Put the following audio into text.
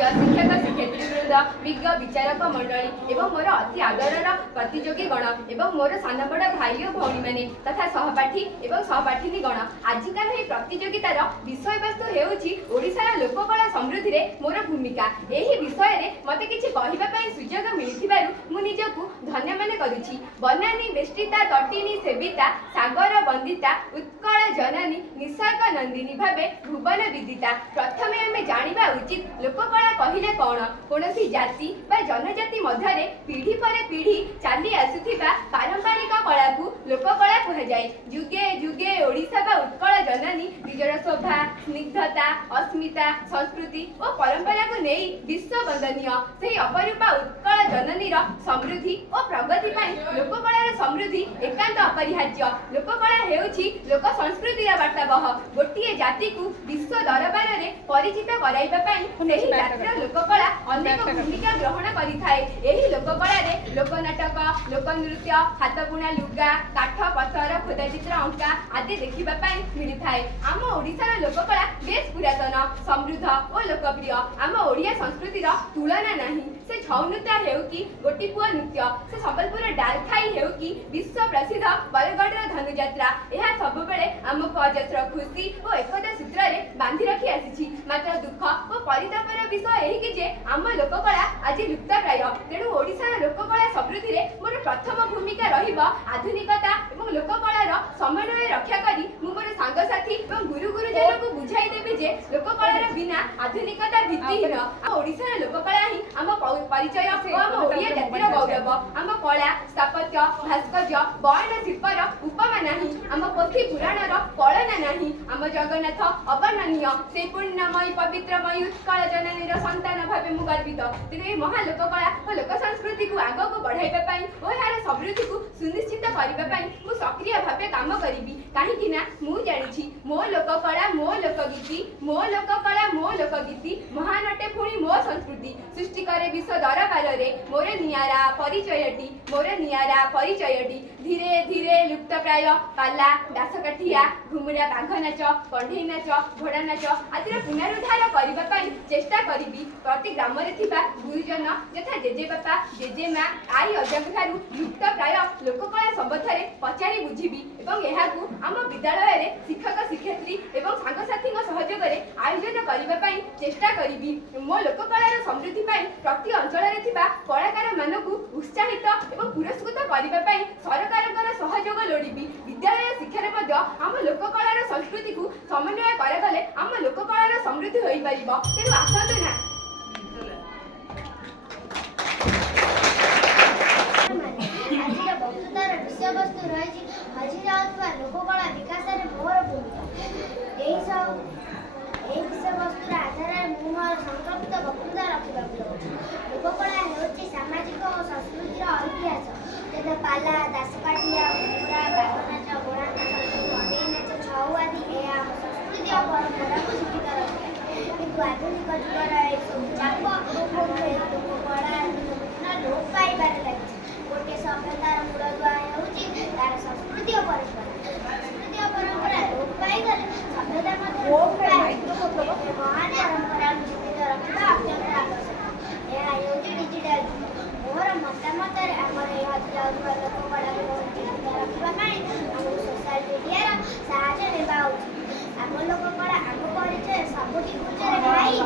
पूज्य शिक्षक शिक्षयित्री वृंद विज्ञ विचारक मंडली एवं मोर अति आदरर प्रतियोगी गण एवं मोर सान बड़ भाई और भौणी मैंने तथा सहपाठी एवं सहपाठिनी गण आजिकार यह प्रतियोगितार विषय वस्तु हेउछि ओडिशार लोककला समृद्धि रे मोर भूमिका। एही विषय रे मते किछि कहिबा पई सुयोग मिलिथिबारु मु निजकु धन्य माने करूछि। बनानी बेष्टिता तटिनी सेविता सागर वंदिता उत्कल जननी निसर्ग नंदिनी भावे भुवन विदिता। प्रथमे आमे जानिबा उचित लोककला कहिले कोन। कोनोसी जाति बा जनजाति मध्यरे पीढ़ी पर पीढ़ी चाली आसुथिबा पारंपरिक कला को लोककला कहा जाए। जुगे जुगे ओडिशा बा उत्कल जननी निजर शोभा स्निग्धता अस्मिता संस्कृति और परंपरा को नहीं विश्व वंदनीय सही अपरूपा उत्कल जननीर समृद्धि और प्रगति पाई लोककलार समृद्धि एकांत अपरिहार्य। लोककला हेउछि लोक संस्कृतिर वार्ताबह। गोटिए जाति को विश्व दरबार रे परिचित कराइबा पाई सेही जातिर लोककला अनेक भूमिका ग्रहण करिथाए। एही लोककला रे लोकनाटक लोकनृत्य हाथबुणा लुगा काठ पत्थर खोदा चित्र अंका आदि देखिबा पाई मिलिथाए। आम ओडिशार लोककला बेस पुरातन समृद्ध और लोकप्रिय। आम ओडिया संस्कृतिर तुलना नाही। से छौ नृत्य हेउ कि गोटीपुआ नृत्य से संबलपुर डालखाई हेउ कि विश्व प्रसिद्ध बरगढ़ धनुयात्रा यह सब बेले आमको अजस्र खुशी और एकता सूत्र रे बांधि रखी आसी। मात्र दुख और परितापर विषय यही कि जे आम लोककला आज लुप्तप्राय। तेणु ओडिशार लोककला समृद्धि रे मोर प्रथम भूमिका रहिबा आधुनिकता एवं लोककलार समन्वय रक्षा करी मु मोर सांगसाथी एवं गुरु गुरुजन को बुझाई देबी जे लोककलार बिना आधुनिकता भित्तिहीन। ओडिशार लोककला ही आम परिचय और आम ओडिया जातिर गौरव। आम कला स्थापत्य भास्कर्य बयन शिल्पर उपमा नाही। आम पोथी पुराणर कलना नाही। आम जगन्नाथ अवर्णनीय से पुण्यमयी पवित्रमयी उत्कल जननीर संतान भावे मु गर्वित। तेणु ए महालोककला और लोक संस्कृति को आगक बढ़ाइबा पाई और यार समृद्धि को सुनिश्चित करिबा पाई मु सक्रिय भावे काम करिबी। काहेकि ना मु जानिछि मो लोककला मो लोकगीति मो लोककला मो लोकगीति महान अटे पुणी मो संस्कृति सृष्टि करे विश्व दरबार रे मोर नियारा परिचयटी धीरे धीरे लुप्तप्राय पाला दासकाठिया घुमुरा बाघ नाच कंढेई नाच घोड़ा नाच आदि पुनरुद्धार करबा पाई चेष्टा करिबी। प्रति ग्राम रे थिबा गुरुजन यथा जेजे बापा जेजे मा आई अजाक ठारू लुप्तप्राय लोककला संबंधरे पचारि बुझिबी एवं एहाकू आम विद्यालय रे शिक्षक शिक्षयित्री एवं सांगसाथी सहयोग रे आयोजन करबा पाई चेष्टा करिबी। मो लोककलार समृद्धि पाई प्रति अंचल रे थिबा कलाकार मानकू उत्साहित एवं पुरस्कृत करबा पाई सरकारकर सहयोग लोडिबी। विद्यालय शिक्षा रे मध्य आम लोककलार संस्कृति को समन्वय करागले आम लोककलार समृद्धि होई परिबो। तेनु आसंतु ना आजिर बक्तृतार विषय वस्तु रही हजि जाउथवा लोककला विकास रे मोर भूमिका। एही विषय वस्तुर आधार मु मोर संकल्पित बक्तृता रखिबाक चाहूछि। लोककला हेउछि सामाजिक और संस्कृतिर इतिहास जैसे पाला दासकाठिया घुमुरा बाघनाच घोड़ा नाच कंढेई नाच छौ आदि यह संस्कृति और परंपरा को जीवित रखे। किंतु आधुनिक जुगर चाप लोककला लोप पाइबार लगी। गोटे सभ्यतार मूलदुआ हेउछि तार संस्कृति और परंपरा लोप पाइगले सभ्यता मध्ये लोप पाइ महान परंपरा जीवित रखिबा अत्यंत आवश्यक। यह हेउछि डिजिटल मोर मतामत आमर लोककला को जीवित रखिबा पाई आम सोशल मीडिया साहाय्य नेबा उचित। आम लोककला आम परिचय सबुठी पूजारे भाई